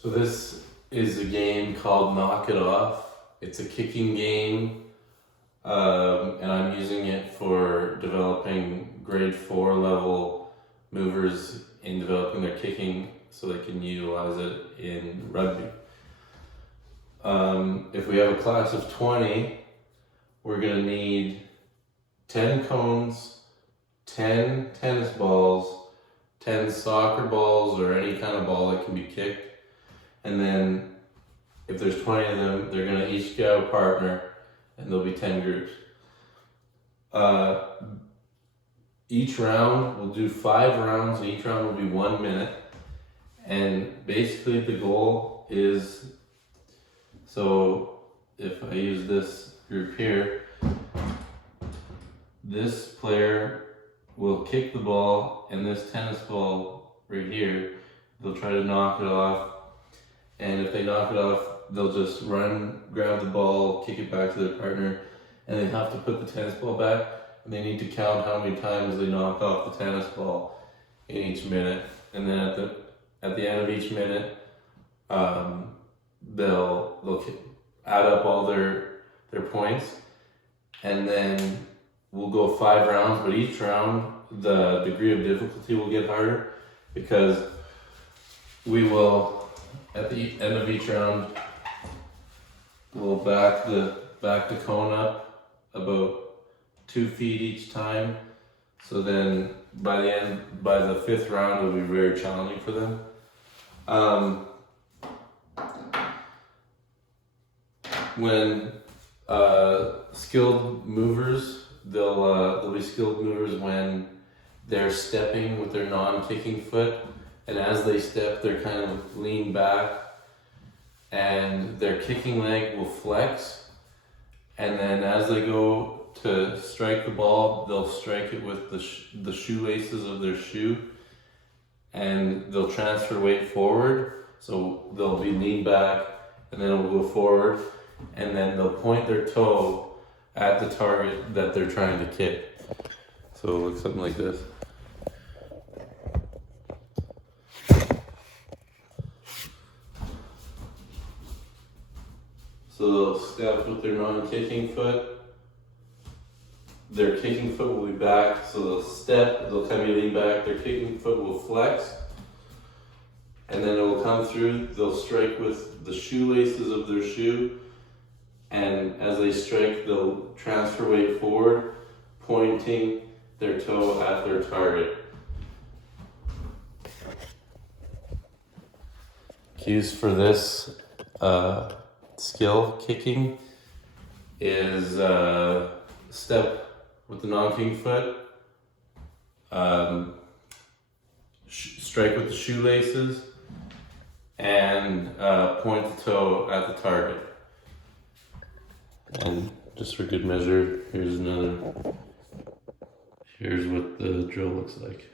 So this is a game called Knock It Off. It's a kicking game, and I'm using it for developing grade 4 level movers in developing their kicking so they can utilize it in rugby. If we have a class of 20, we're going to need 10 cones, 10 tennis balls, 10 soccer balls or any kind of ball that can be kicked. And then if there's 20 of them, they're going to each get a partner and there'll be 10 groups. Each round, we'll do 5 rounds, and each round will be 1 minute. And basically the goal is, so if I use this group here, this player will kick the ball, and this tennis ball right here, they'll try to knock it off. And if they knock it off, they'll just run, grab the ball, kick it back to their partner, and they have to put the tennis ball back. And they need to count how many times they knock off the tennis ball in each minute. And then at the end of each minute, they'll add up all their points, and then we'll go 5 rounds. But each round, the degree of difficulty will get harder, because we will, at the end of each round, we'll back the cone up about 2 feet each time. So then by the 5th round, it'll be very challenging for them. When skilled movers, they'll be skilled movers when they're stepping with their non-kicking foot, and as they step, they're kind of lean back, and their kicking leg will flex, and then as they go to strike the ball, they'll strike it with the shoelaces of their shoe, and they'll transfer weight forward, so they'll be lean back, and then it'll go forward, and then they'll point their toe at the target that they're trying to kick. So it looks something like this. So they'll step with their non-kicking foot. Their kicking foot will be back, so they'll step, they'll kind of lean back, their kicking foot will flex, and then it will come through, they'll strike with the shoelaces of their shoe, and as they strike, they'll transfer weight forward, pointing their toe at their target. Cues for this skill, kicking, is step with the non-kicking foot, strike with the shoelaces, and point the toe at the target. And just for good measure, here's what the drill looks like.